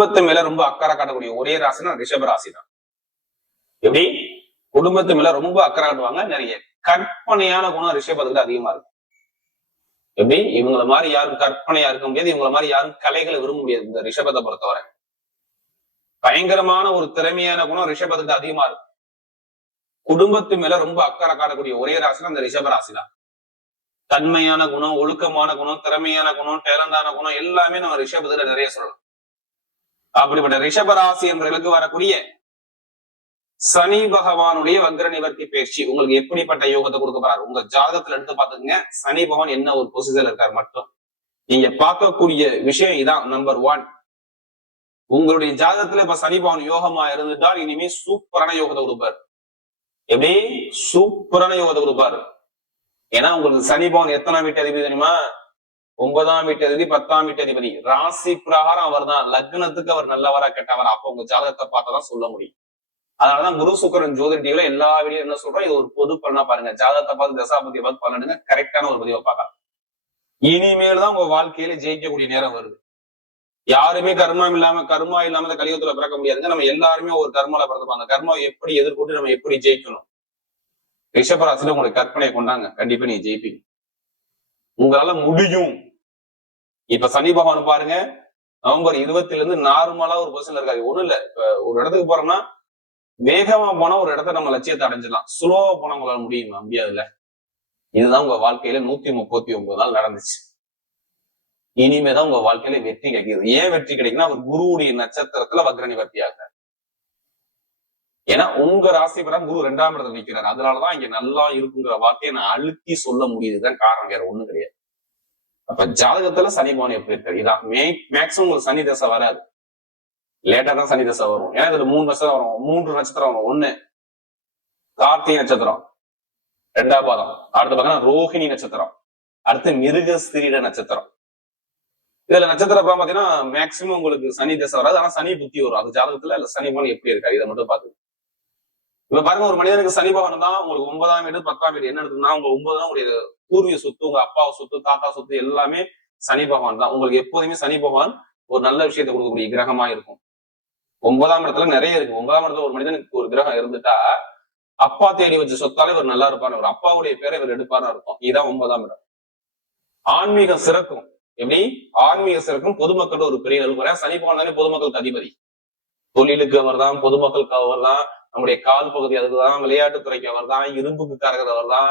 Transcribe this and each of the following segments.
குடும்பத்து மேல ரொம்ப அக்கறை காட்டக்கூடிய ஒரே ராசினா ரிஷப ராசி தான் எப்படி? குடும்பத்து மேல ரொம்ப அக்கறை காட்டுவாங்க. நிறைய கற்பனையான குணம் ரிஷபத்துக்கு அதிகமா இருக்கும். எப்படி? இவங்கள மாதிரி யாரும் கற்பனையா இருக்க முடியாது. இவங்கள மாதிரி யாரும் கலைகளை விரும்ப முடியாது இந்த ரிஷபத்தை பொறுத்தவரை. பயங்கரமான ஒரு திறமையான குணம் ரிஷபத்துக்கு அதிகமா இருக்கும். குடும்பத்து மேல ரொம்ப அக்கறை காட்டக்கூடிய ஒரே ராசினா அந்த ரிஷப ராசி தான் தன்மையான குணம் ஒழுக்கமான குணம் திறமையான குணம் டேலண்டான குணம் எல்லாமே நம்ம ரிஷபத்துல நிறைய சொல்லலாம். அப்படிப்பட்ட ரிஷபராசி என்பவர்களுக்கு வரக்கூடிய சனி பகவானுடைய வக்ர நிவர்த்தி பயிற்சி உங்களுக்கு எப்படிப்பட்ட யோகத்தை கொடுக்க போறாரு? உங்க ஜாதகத்துல எடுத்து பாத்துக்கங்க சனி பகவான் என்ன ஒரு பொசிஷன் இருக்காரு மட்டும். நீங்க பார்க்கக்கூடிய விஷயம் இதான் நம்பர் ஒன் உங்களுடைய ஜாதகத்துல இப்ப சனி பகவான் யோகமா இருந்துட்டால் இனிமே சூப்பரான யோகத்தை கொடுப்பாரு. எப்படி? சூப்பரான யோகத்தை கொடுப்பாரு. ஏன்னா உங்களுக்கு சனி பவன் எத்தனை வீட்டு அதிபதி தெரியுமா? ஒன்பதாம் வீட்டு அதிபதி பத்தாம் வீட்டு அதிபதி ராசி பிரகாரம் அவர் தான் லக்னத்துக்கு அவர் நல்லவரா கெட்டவரா. அப்ப உங்க ஜாதகத்தை பார்த்தாதான் சொல்ல முடியும். அதனாலதான் குரு சுக்கரன் ஜோதிடிகளை எல்லா வீடியோ என்ன சொல்றோம்? இது ஒரு பொது பண்ணா பாருங்க. ஜாதகத்தை பார்த்து தசாபதியை பார்த்து பன்னெண்டுங்க கரெக்டான ஒரு பதிவை பார்க்கலாம். இனிமேல் தான் உங்க வாழ்க்கையில ஜெயிக்கக்கூடிய நேரம் வருது. யாருமே கர்மம் இல்லாம கர்மா இல்லாம இந்த கலியுகத்துல பிறக்க முடியாதுங்க. நம்ம எல்லாருமே ஒரு கர்மால பிறந்துப்போம் அந்த கர்மாவை எப்படி எதிர்கொண்டு நம்ம எப்படி ஜெயிக்கணும்? ரிஷபராசில உங்களுக்கு கற்பனை கொண்டாங்க. கண்டிப்பா நீங்க ஜெயிப்பீங்க. உங்களால முடியும். இப்ப சனி பகவான் பாருங்க நவம்பர் இருபத்தில இருந்து நார்மலா ஒரு பொசிஷன்ல இருக்காது ஒண்ணும் இல்ல. இப்ப ஒரு இடத்துக்கு போறோம்னா வேகமா போனா ஒரு இடத்த நம்ம லட்சியத்தை அடைஞ்சிடலாம். ஸ்லோவா போனா உங்களால முடியுமா? முடியாதுல்ல. இதுதான் உங்க வாழ்க்கையில நூத்தி முப்பத்தி ஒன்பது நாள் நடந்துச்சு இனிமேதான் உங்க வாழ்க்கையில வெற்றி கிடைக்குது. ஏன் வெற்றி கிடைக்குன்னா அவர் குருவுடைய நட்சத்திரத்துல வக்ர நிவர்த்தி ஆகிறார். ஏன்னா உங்க ராசி படம் குரு ரெண்டாம் இடத்துல நிக்கிறார். அதனாலதான் இங்க நல்லா இருக்குங்கிற வார்த்தையை நான் அழுத்தி சொல்ல முடியுதுதான் காரணம். வேற ஒண்ணும் கிடையாது. அப்ப ஜாதகத்துல சனி பவன் எப்படி இருக்காரு? இதான் மேக்சிமம் உங்களுக்கு சனி தசை வராது. லேட்டா தான் சனி தசை வரும். ஏன்னா இதுல மூணு நட்சத்திரம் வரும். மூன்று நட்சத்திரம் வரும். ஒண்ணு கார்த்திகை நட்சத்திரம். ரெண்டாம் பாதம். அடுத்து பாத்தீங்கன்னா ரோஹிணி நட்சத்திரம். அடுத்து மிருகஸ்திரீட நட்சத்திரம். இதுல நட்சத்திரம் பாத்தீங்கன்னா மேக்சிமம் உங்களுக்கு சனி தசை வராது. ஆனா சனி புத்தி வரும். அது ஜாதகத்துல இல்ல சனி பவன் எப்படி இருக்காரு? இதை மட்டும் பாத்து இப்ப பாருங்க ஒரு மனிதனுக்கு சனி பவன் தான் உங்களுக்கு ஒன்பதாம் வீடு பத்தாம் வீடு என்ன எடுத்துன்னா உங்க ஒன்பதாம் உடைய பூர்வீக சொத்து உங்க அப்பா சொத்து தாத்தா சொத்து எல்லாமே சனி பகவான் தான். உங்களுக்கு எப்போதுமே சனி பகவான் ஒரு நல்ல விஷயத்தை கொடுக்கக்கூடிய கிரகமா இருக்கும். ஒன்பதாம் இடத்துல நிறைய இருக்கு. ஒன்பதாம் இடத்துல ஒரு மனிதனுக்கு ஒரு கிரகம் இருந்துட்டா அப்பா தேடி வச்ச சொத்தாலே இவர் நல்லா இருப்பாரு ஒரு அப்பாவுடைய பேரை இவர் எடுப்பாரா இருக்கும் இதுதான் ஒன்பதாம் இடம். ஆன்மீகம் சிறக்கும். எப்படி? ஆன்மீக சிறக்கும். பொதுமக்கள் ஒரு பெரிய அளவு சனி பகவான் தானே பொதுமக்களுக்கு அதிபதி. தொழிலுக்கு அவர் தான் பொதுமக்களுக்கு அவர் தான் நம்முடைய கால் பகுதி அதுக்கு தான் விளையாட்டுத்துறைக்கு அவர் தான் இரும்புக்கு காரகர் அவர் தான்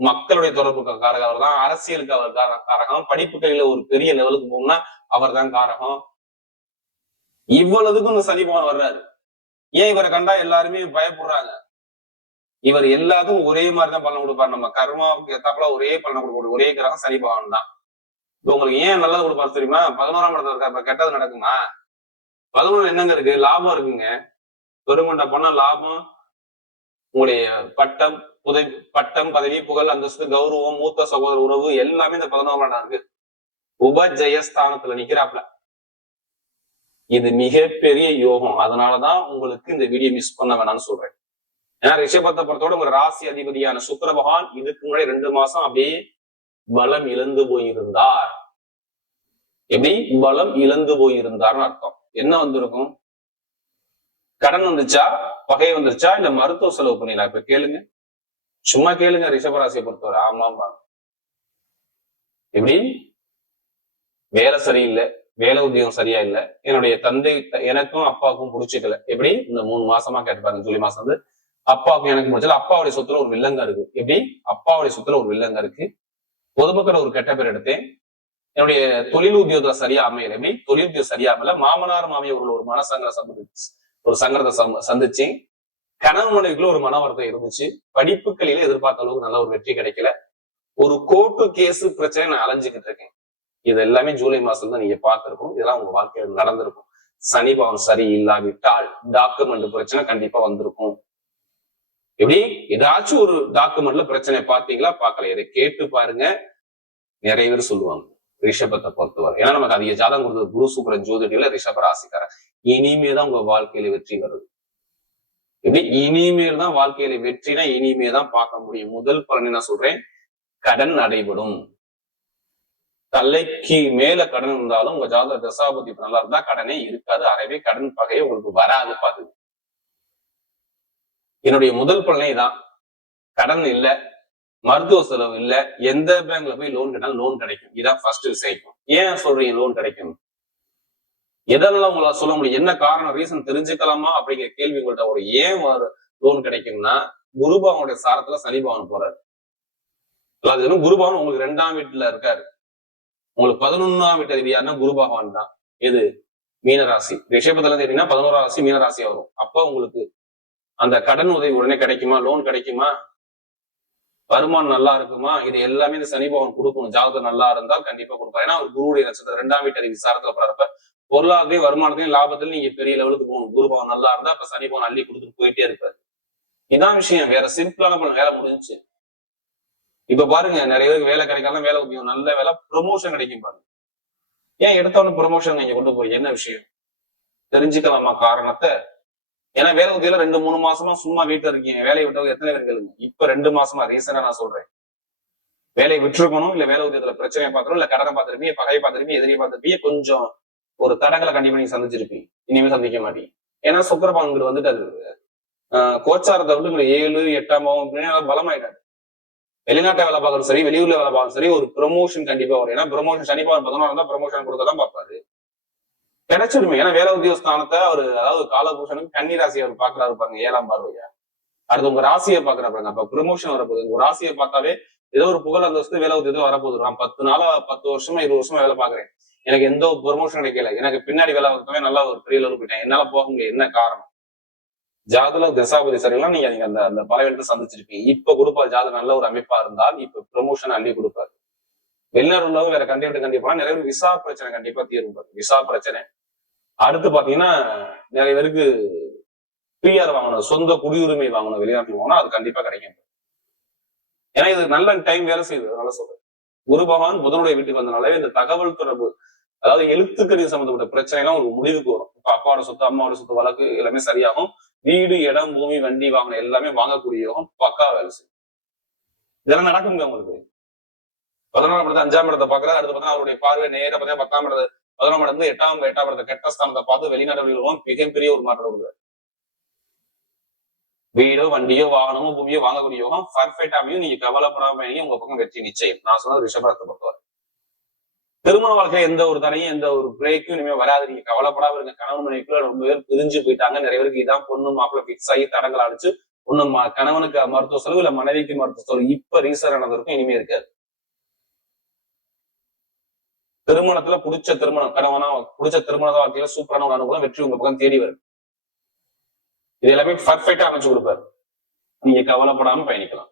மக்களுடைய தொடர்புக்கு காரகம். அவர் தான் அரசியலுக்கு அவர் காரகம் காரகம். படிப்புகளில ஒரு பெரிய லெவலுக்கு போகணும்னா அவர் தான் காரகம். இவ்வளவுக்கும் இந்த சனி வர்றாரு. ஏன் இவரை கண்டா எல்லாருமே பயப்படுறாங்க? இவர் எல்லாத்துக்கும் ஒரே மாதிரிதான் பலன் கொடுப்பாரு. நம்ம கர்மாவுக்கு எத்தாப்புல ஒரே பலனை கொடுக்க ஒரே கிரகம் சனிபவன் தான். இப்ப உங்களுக்கு ஏன் நல்லது கொடுப்பாரு தெரியுமா? பதினோராம் இடத்துல இருக்கா இப்ப கெட்டது நடக்குமா? பதினொன்று என்னங்க இருக்கு? லாபம் இருக்குங்க. பெருமண்ட பணம் லாபம் உங்களுடைய பட்டம் உதவி பட்டம் பதவி புகழ் அந்தஸ்து கௌரவம் மூத்த சகோதர உறவு எல்லாமே இந்த பதினோராம் இருக்கு உபஜயஸ்தானத்துல நிக்கிறாப்ல இது மிகப்பெரிய யோகம். அதனாலதான் உங்களுக்கு இந்த வீடியோ மிஸ் பண்ண வேணாம்னு சொல்றேன். ஏன்னா ரிஷபத்தை பொறுத்தோட உங்க ராசி அதிபதியான சுக்கர பகவான் இதுக்கு முன்னாடி ரெண்டு மாசம் அப்படியே பலம் இழந்து போயிருந்தார். எப்படி? பலம் இழந்து போயிருந்தார்னு அர்த்தம். என்ன வந்திருக்கும்? கடன் வந்துச்சா பகை வந்துருச்சா? இல்ல மருத்துவ செலவு பண்ணிடலாம் இப்ப கேளுங்க. சும்மா கேளுங்க ரிஷபராசியை பொறுத்தவரை. ஆமாம்பா எப்படி? வேலை சரியில்லை. வேலை உத்தியோகம் சரியா இல்லை. என்னுடைய தந்தை எனக்கும் அப்பாவுக்கும் பிடிச்சிக்கல. எப்படி? இந்த மூணு மாசமா கேட்டு பாருங்க. ஜூலை மாசம் வந்து அப்பாவுக்கும் எனக்கு பிடிச்சல அப்பாவுடைய சொத்துல ஒரு வில்லங்கம் இருக்கு. எப்படி? அப்பாவுடைய சொத்துல ஒரு வில்லங்க இருக்கு. பொதுமக்கள் ஒரு கெட்ட பேர் எடுத்தேன். என்னுடைய தொழில் உத்தியோகம் சரியா அமையல. எப்படி? தொழில் உத்தியோகம் சரியா அமையல. மாமனார் மாமியார் ஒரு மனசங்கர சந்திச்சு ஒரு சங்கரத்தை சம்- சந்திச்சு கணவன் மனைவிக்குள்ள ஒரு மன வருத்தம் இருந்துச்சு. படிப்புகளில எதிர்பார்த்த அளவுக்கு நல்ல ஒரு வெற்றி கிடைக்கல. ஒரு கோர்ட்டு கேஸ் பிரச்சனை நான் அலைஞ்சுக்கிட்டு இருக்கேன். இது எல்லாமே ஜூலை மாசம் தான் நீங்க பார்த்திருக்கணும். இதெல்லாம் உங்க வாழ்க்கையில நடந்திருக்கும். சனி பவன் சரி இல்லாவிட்டால் டாக்குமெண்ட் பிரச்சனை கண்டிப்பா வந்திருக்கும். எப்படி? ஏதாச்சும் ஒரு டாக்குமெண்ட்ல பிரச்சனை பார்த்தீங்களா? பார்க்கல. இதை கேட்டு பாருங்க. நிறைய பேர் சொல்லுவாங்க. ரிஷபத்தை பொறுத்தவரை. ஏன்னா நமக்கு அதிக ஜாதகம் கொடுத்தது குரு சுக்கரன் ஜோதிடியில ரிஷப ராசிக்காரன் இனிமேதான் உங்க வாழ்க்கையில வெற்றி வருது. இது இனிமேல் தான் வாழ்க்கையில வெற்றினா இனிமே தான் பார்க்க முடியும். முதல் பலன் என்ன சொல்றேன்? கடன் நடைபெறும் தலைக்கு மேல கடன் இருந்தாலும் உங்க ஜாதக தசாபதி நல்லா இருந்தா கடனே இருக்காது. அறவே கடன் பகையே உங்களுக்கு வராது பாத்து என்னுடைய முதல் பலனை தான் கடன் இல்ல மருத்துவ செலவு இல்ல எந்த பேங்க்ல போய் லோன் கேட்டாலும் லோன் கிடைக்கும். இதான் ஃபர்ஸ்ட் விஷயம் ஏன் சொல்றீங்க லோன் கிடைக்கும் எதனால உங்களால சொல்ல முடியும் என்ன காரணம் ரீசன் தெரிஞ்சுக்கலாமா? அப்படிங்கிற கேள்வி உங்கள்ட்ட ஒரு ஏன் லோன் கிடைக்கும்னா குருபாவனுடைய சாரத்துல சனிபாவன் போறாரு. அதாவது குருபாவன் உங்களுக்கு ரெண்டாம் வீட்டுல இருக்காரு. உங்களுக்கு பதினொன்னாம் வீட்டு அதிபதியாருன்னா குரு பகவான் தான். எது? மீனராசி. ரிஷபத்துல இருந்து எடுத்தீங்கன்னா பதினோராம் ராசி மீனராசியா வரும். அப்ப உங்களுக்கு அந்த கடன் உதவி உடனே கிடைக்குமா? லோன் கிடைக்குமா? வருமானம் நல்லா இருக்குமா? இது எல்லாமே இந்த சனி பகவான் கொடுக்கணும். ஜாதகம் நல்லா இருந்தால் கண்டிப்பா கொடுப்பாரு. ஏன்னா ஒரு குருவுடைய நட்சத்திரம் ரெண்டாம் வீட்டு அதிபதி சாரத்துல போறப்ப பொருளாதாரத்தையும் வருமானத்தையும் லாபத்துல நீங்க பெரிய லெவலுக்கு போகணும். குரு நல்லா இருந்தா இப்ப சனி பவன் அள்ளி கொடுத்துட்டு போயிட்டே இருப்பாரு. இதான் விஷயம். வேற சிம்பிளான வேலை முடிஞ்சுச்சு. இப்ப பாருங்க நிறைய பேருக்கு வேலை கிடைக்காம வேலை உத்தியோகம். நல்ல வேலை ப்ரொமோஷன் கிடைக்கும் பாருங்க. ஏன் எடுத்தவன ப்ரொமோஷன் நீங்க கொண்டு போய் என்ன விஷயம்? தெரிஞ்சுக்கலாமா காரணத்தை? ஏன்னா வேலை உத்தியில ரெண்டு மூணு மாசமா சும்மா வீட்டுல இருக்கீங்க. வேலையை விட்டவங்க எத்தனை பேர் கேளுங்க. இப்ப ரெண்டு மாசமா ரீசனா நான் சொல்றேன். வேலையை விட்டுருக்கணும் இல்ல வேலை உத்தியத்துல பிரச்சனையை பார்க்கணும் இல்ல கடனை பார்த்திருப்பீங்க பகையை பார்த்திருப்பீங்க எதிரியை பார்த்திருப்பீங்க கொஞ்சம் ஒரு தடங்களை கண்டிப்பா நீங்க சந்திச்சிருப்பீங்க. இனிமே சந்திக்க மாட்டீங்க. ஏன்னா சுக்கரபான்கள் வந்துட்டு அது கோச்சாரத்தை விட்டு உங்களுக்கு ஏழு எட்டாம் பாவம் அப்படின்னு பலமாயிட்டாரு வெளிநாட்டை வேலை பார்க்கறது சரி வெளியூர்ல வேலை பார்க்கறது சரி ஒரு ப்ரொமோஷன் கண்டிப்பா வரும். ஏன்னா ப்ரொமோஷன் சனிப்பாவன் பதினோரு தான் ப்ரொமோஷன் கொடுக்கதான் பார்ப்பாரு. கிடைச்சிருமே. ஏன்னா வேலை உத்தியோகஸ்தானத்தை அவர் அதாவது காலபூஷனுக்கு கன்னி ராசியை அவர் பாக்குறாரு பாருங்க ஏழாம் பார்வையா. அடுத்து உங்க ராசியை பாக்குற பாருங்க அப்ப ப்ரொமோஷன் வரப்போகுது. உங்க ராசியை பார்த்தாவே ஏதோ ஒரு புகழ் அந்தஸ்து வேலை உத்தியோகம் வரப்போகுது. நான் பத்து நாளா பத்து வருஷமா இருபது வருஷமா வேலை பாக்குறேன் எனக்கு எந்த ஒரு ப்ரொமோஷன் கிடைக்கல. எனக்கு பின்னாடி வேலை பார்த்தவே நல்லா ஒரு பெரிய லெவலுக்கு போயிட்டேன். என்னால போக முடியல. என்ன காரணம்? ஜாதுல தசாபதி சரிலாம் நீங்க நீங்க அந்த அந்த பலவீனத்தை சந்திச்சிருப்பீங்க. இப்ப கொடுப்பார் ஜாது நல்ல ஒரு அமைப்பா இருந்தால் இப்ப ப்ரொமோஷன் அள்ளி கொடுப்பாரு. வெளிநாடு உள்ளவங்க வேற கண்டிப்பா கண்டிப்பா நிறைய பேர் விசா பிரச்சனை கண்டிப்பா தீர்வு விசா பிரச்சனை. அடுத்து பாத்தீங்கன்னா நிறைய பேருக்கு பிஆர் வாங்கணும். சொந்த குடியுரிமை வாங்கணும். வெளிநாட்டுல வாங்கணும் அது கண்டிப்பா கிடைக்கும். ஏன்னா இது நல்ல டைம் வேலை செய்யுது. அதனால சொல்றேன். குரு பகவான் புதனுடைய வீட்டுக்கு வந்தனாலே இந்த தகவல் தொடர்பு அதாவது எழுத்துக்கறி சம்பந்தப்பட்ட பிரச்சனை எல்லாம் ஒரு முடிவுக்கு வரும். இப்ப அப்பாவோட சொத்து அம்மாவோட சொத்து வழக்கு எல்லாமே சரியாகும். வீடு இடம் பூமி வண்டி வாங்கின எல்லாமே வாங்கக்கூடிய யோகம் பக்கா வேலை செய்யும். இதெல்லாம் நடக்குங்க உங்களுக்கு? பதினொன்றாம் இடத்தை அஞ்சாம் இடத்தை பாக்குறது அடுத்து பார்த்தா அவருடைய பார்வை நேர பார்த்தா பத்தாம் இடத்து பதினொன்றாம் வந்து எட்டாம் எட்டாம் இடத்த கெட்ட ஸ்தானத்தை பார்த்து வெளிநாடு வெளியுறவும் மிகப்பெரிய ஒரு மாற்றம் கொடுக்குறாரு வீடோ வண்டியோ வாகனமோ பூமியோ வாங்கக்கூடிய யோகம் பர்ஃபெக்டாமையும் நீங்க கவலைப்படாம உங்க பக்கம் வெற்றி நிச்சயம். நான் சொன்னது ரிஷபரத்தை பொறுத்தவரை. திருமண வாழ்க்கையில எந்த ஒரு தடையும் எந்த ஒரு பிரேக்கும் இனிமே வராது நீங்க கவலைப்படாம இருங்க. கணவன் மனைவிக்குள்ள ரொம்ப பேர் பிரிஞ்சு போயிட்டாங்க. நிறைய பேருக்கு இதான் பொண்ணு மாப்பிள்ள பிக்ஸ் ஆகி தடங்கள் அடிச்சு ஒண்ணு கணவனுக்கு மருத்துவ செலவு இல்ல மனைவிக்கு மருத்துவ செலவு. இப்ப ரீசன் ஆனதற்கும் இனிமே இருக்காது. திருமணத்துல புடிச்ச திருமணம் கணவனா புடிச்ச திருமண வாழ்க்கையில சூப்பரான ஒரு அனுகூலம் வெற்றி உங்க பக்கம் தேடி வரும். இது எல்லாமே பர்ஃபெக்டா அமைச்சு கொடுப்பாரு. நீங்க கவலைப்படாம பயணிக்கலாம்.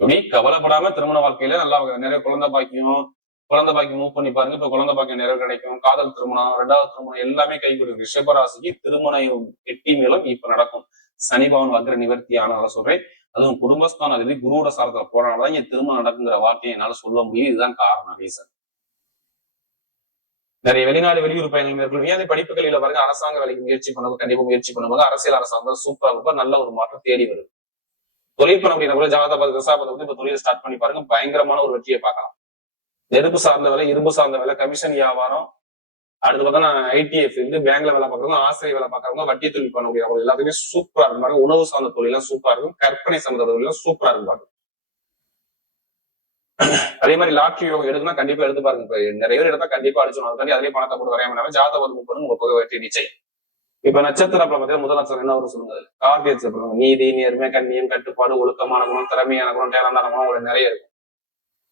இப்படி கவலைப்படாம திருமண வாழ்க்கையில நல்லா நிறைய குழந்தை பாக்கியம் குழந்தை பாக்கியம் மூவ் பண்ணி பாருங்க. இப்ப குழந்தை பாக்கியம் நிறைவு கிடைக்கும். காதல் திருமணம் ரெண்டாவது திருமணம் எல்லாமே கை கொடுக்கும். ரிஷபராசிக்கு திருமணம் எட்டி மேலும் இப்ப நடக்கும். சனி பவன் வக்ர நிவர்த்தி ஆனால சொல்றேன். அதுவும் குடும்பஸ்தான அதிபதி குருவோட சாரத்துல போறனாலதான் என் திருமணம் நடக்குங்கிற வார்த்தையை என்னால சொல்ல முடியும். இதுதான் காரணம் ரீசன் நிறைய வெளிநாடு வெளியூர் பயணங்கள் மேற்கொள்ளும். ஏன் படிப்புகளில பாருங்க. அரசாங்க வேலைக்கு முயற்சி பண்ணும்போது கண்டிப்பா முயற்சி பண்ணும்போது அரசியல் அரசாங்கம் சூப்பரா இருக்கும் நல்ல ஒரு மாற்றம் தேடி வருது. தொழில் பண்ண முடியும் கூட ஜாதக வந்து இப்ப தொழில் ஸ்டார்ட் பண்ணி பாருங்க. பயங்கரமான ஒரு வெற்றியை பார்க்கலாம். நெருப்பு சார்ந்த வேலை இரும்பு சார்ந்த வேலை கமிஷன் வியாபாரம். அடுத்து பார்த்தா ஐடிஎஃப் ஃபீல்டு பேங்க்ல வேலை பார்க்கறவங்க ஆசிரியர் வேலை பார்க்கறவங்க வட்டி தொழில் பண்ண எல்லாத்துக்குமே சூப்பரா இருக்கும் உணவு சார்ந்த தொழிலாம் சூப்பரா இருக்கும். கற்பனை சார்ந்த தொழிலாம் சூப்பரா இருக்கும் அதே மாதிரி லாட்ரி யோகம் எடுத்துனா கண்டிப்பா எடுத்து பாருங்க. இப்ப நிறைய பேர் எடுத்தா கண்டிப்பா அடிச்சிடும். அதுக்காண்டி அதே பணத்தை போட்டு வரையாம ஜாத வந்து முப்பது முப்பது வெற்றி நிச்சயம். இப்ப நட்சத்திரம் பார்த்தீங்கன்னா முதல் நட்சத்திரம் என்ன வரும் சொல்லுங்க? கார்த்திகை நட்சத்திரம். நீதி நேர்மை கண்ணியம் கட்டுப்பாடு ஒழுக்கமான குணம் திறமையான குணம் டேலண்டான குணம் உங்களுக்கு நிறைய இருக்கும்.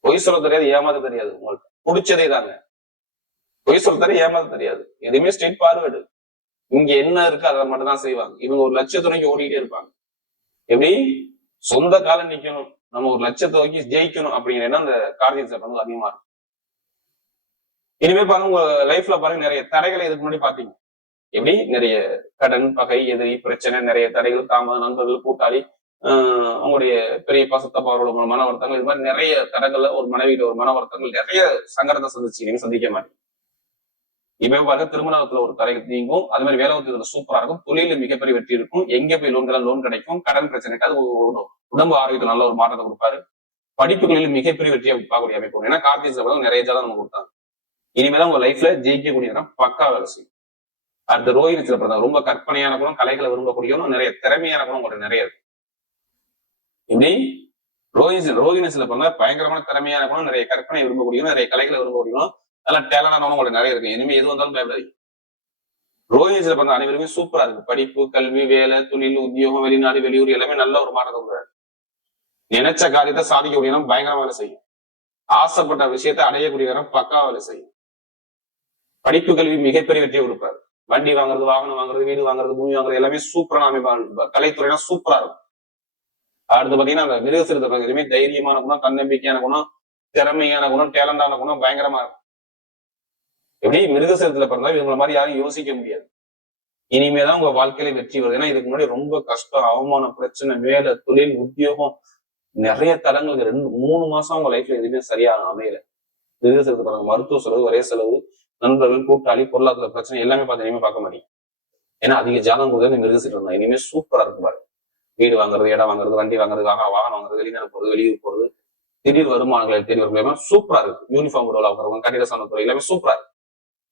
பொய் சொல்ல தெரியாது ஏமாத்த தெரியாது உங்களுக்கு பிடிச்சதே தாங்க. பொய் சொல்ல தெரியாது ஏமாத்த தெரியாது. எதுவுமே ஸ்ட்ரெயிட் பார்வேர்டு இங்க என்ன இருக்கு அதை மட்டும் தான் செய்வாங்க. இவங்க ஒரு லட்சத்துறைக்கு ஓடிக்கிட்டே இருப்பாங்க. எப்படி? சொந்த காலம் நிக்கணும். நம்ம ஒரு லட்சத்தை நோக்கி ஜெயிக்கணும் அப்படிங்கிற அந்த கார்த்திக் சார் வந்து அதிகமா இருக்கும். இனிமே பாருங்க உங்க லைஃப்ல பாருங்க நிறைய தடைகளை இதுக்கு முன்னாடி பாத்தீங்க எப்படி? நிறைய கடன் பகை எதிரி பிரச்சனை நிறைய தடைகள் தாமதம் நண்பர்கள் கூட்டாளி அவங்களுடைய பெரிய பசத்த பார்வை மன வருத்தங்கள் இது மாதிரி நிறைய தடங்கள்ல ஒரு மனைவியில ஒரு மன வருத்தங்கள் நிறைய சங்கடத்தை சந்திச்சு நீங்க சந்திக்க மாட்டீங்க இப்ப பாருங்க திருமணத்துல ஒரு தரை நீங்கும் அது மாதிரி வேலை உத்தியோகத்துல சூப்பரா இருக்கும். தொழில மிகப்பெரிய வெற்றி இருக்கும். எங்க போய் லோன் லோன் கிடைக்கும். கடன் பிரச்சனைக்காவது உடம்பு ஆரோக்கியத்துல நல்ல ஒரு மாற்றத்தை கொடுப்பாரு. படிப்புகளில் மிகப்பெரிய வெற்றியை பார்க்கக்கூடிய அமைப்பு ஏன்னா கார்த்திகை வந்து நிறைய ஜாதகம் நம்ம கொடுத்தாங்க இனிமேதான் உங்க லைஃப்ல ஜெயிக்கக்கூடிய கூடிய பக்கா வேலை செய்யும். அடுத்த ரோஹிணித்துல பிறந்தாங்க ரொம்ப கற்பனையான குணம் கலைகளை விரும்பக்கூடியவனும் நிறைய திறமையான குணம் உங்களுக்கு நிறைய இருக்கும் இப்படி ரோஹிணி ரோஹிணிஸ்ல பிறந்தா பயங்கரமான திறமையான இருக்கணும் நிறைய கற்பனை விரும்பக்கூடிய நிறைய கலைகளை விரும்பக்கூடியவனும் அதெல்லாம் டேலண்டானவங்க உங்களுக்கு நிறைய இருக்கு. இனிமே எது வந்தாலும் பயப்படாது ரோஹிணிஸ்ல பிறந்த அனைவருமே சூப்பரா இருக்கு. படிப்பு கல்வி வேலை தொழில் உத்தியோகம் வெளிநாடு வெளியூர் எல்லாமே நல்ல ஒரு மாற்றத்தை கொடுக்குறாரு. நினைச்ச காரியத்தை சாதிக்கக்கூடிய முடியும் பயங்கரமா வேலை செய்யும். ஆசைப்பட்ட விஷயத்தை அடையக்கூடிய இடம் பக்கா வேலை செய்யும். படிப்பு கல்வி மிகப்பெரிய வெற்றியை கொடுப்பாரு. வண்டி வாங்குறது வாகனம் வாங்குறது வீடு வாங்குறது பூமி வாங்குறது எல்லாமே சூப்பரான அமைப்பா. இருப்பார் கலைத்துறைனா சூப்பரா இருக்கும். அடுத்து பாத்தீங்கன்னா அந்த மிருகசிறுத்தை எதுவுமே தைரியமான குணம் தன்னம்பிக்கையான குணம் திறமையான குணம் டேலண்டான குணம் பயங்கரமா இருக்கும். எப்படி? மிருகசிரத்துல பிறந்தா இவங்கள மாதிரி யாரும் யோசிக்க முடியாது. இனிமேதான் உங்க வாழ்க்கையில வெற்றி வருது. ஏன்னா இதுக்கு முன்னாடி ரொம்ப கஷ்டம் அவமானம் பிரச்சனை வேலை தொழில் உத்தியோகம் நிறைய தலங்களுக்கு ரெண்டு மூணு மாசம் உங்க லைஃப்ல எதுவுமே சரியா அமையல. மிருகசிரத்துல பிறந்த மருத்துவ செலவு ஒரே செலவு நண்பர்கள் கூட்டாளி பொருளாதார பிரச்சனை எல்லாமே பார்த்து இனிமே பார்க்க மாட்டீங்க. ஏன்னா அதிக ஜாதகம் கொடுத்தது மிருகசிரம் தான் இனிமே சூப்பரா இருக்கும் பாரு வீடு வாங்குறது இடம் வாங்குறது வண்டி வாங்குறது வாகனம் வாகனம் வாங்குறது வெளிநாடு போறது வெளியூர் போறது. திடீர் வருமானங்களை தேடி வரும். சூப்பரா இருக்கு. யூனிஃபார்ம் ரோல் ஆகிறவங்க கட்டிட சார்ந்த எல்லாமே சூப்பரா இருக்கு.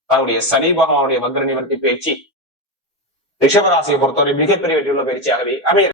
அவருடைய சனி பகவானுடைய வக்ர நிவர்த்தி பயிற்சி ரிஷபராசியை பொறுத்தவரை மிகப்பெரிய வெற்றியுள்ள பயிற்சியாகவே அமைய